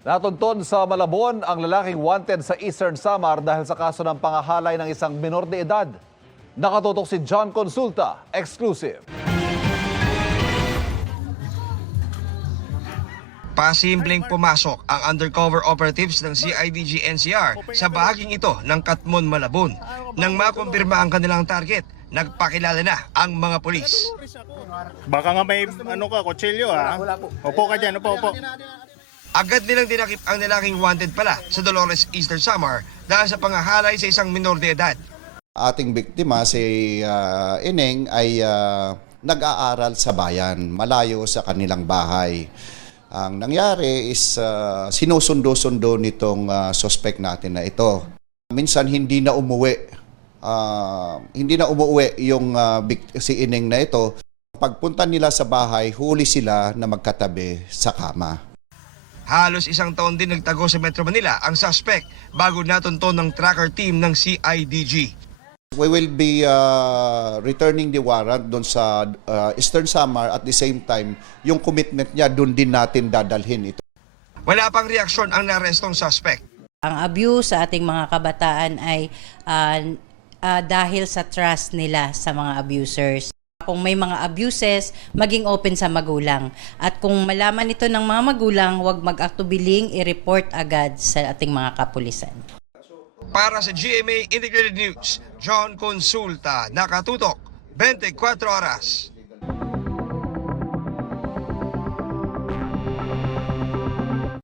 Natunton sa Malabon ang lalaking wanted sa Eastern Samar dahil sa kaso ng pangahalay ng isang minor de edad. Nakatutok si John Consulta, exclusive. Pasimpleng pumasok ang undercover operatives ng CIDG-NCR sa bahaging ito ng Katmon, Malabon. Nang makumpirma ang kanilang target, nagpakilala na ang mga pulis. Baka nga may kutsilyo ha? Upo ka dyan, upo. Agad nilang dinakip ang lalaking wanted pala sa Dolores, Eastern Samar dahil sa pangahalay sa isang minor de edad. Ating biktima, si Ineng, ay nag-aaral sa bayan, malayo sa kanilang bahay. Ang nangyari is sinusundo-sundo nitong suspect natin na ito. Minsan hindi na umuwi. Yung si Ineng na ito. Pagpunta nila sa bahay, huli sila na magkatabi sa kama. Halos isang taon din nagtago sa Metro Manila ang suspect bago natunton ng tracker team ng CIDG. We will be returning the warrant doon sa Eastern Samar at the same time, yung commitment niya doon din natin dadalhin ito. Wala pang reaksyon ang narestong suspect. Ang abuse sa ating mga kabataan ay dahil sa trust nila sa mga abusers. Kung may mga abuses, maging open sa magulang. At kung malaman ito ng mga magulang, huwag mag-aktubiling, i-report agad sa ating mga kapulisan. Para sa GMA Integrated News, John Consulta, nakatutok 24 oras.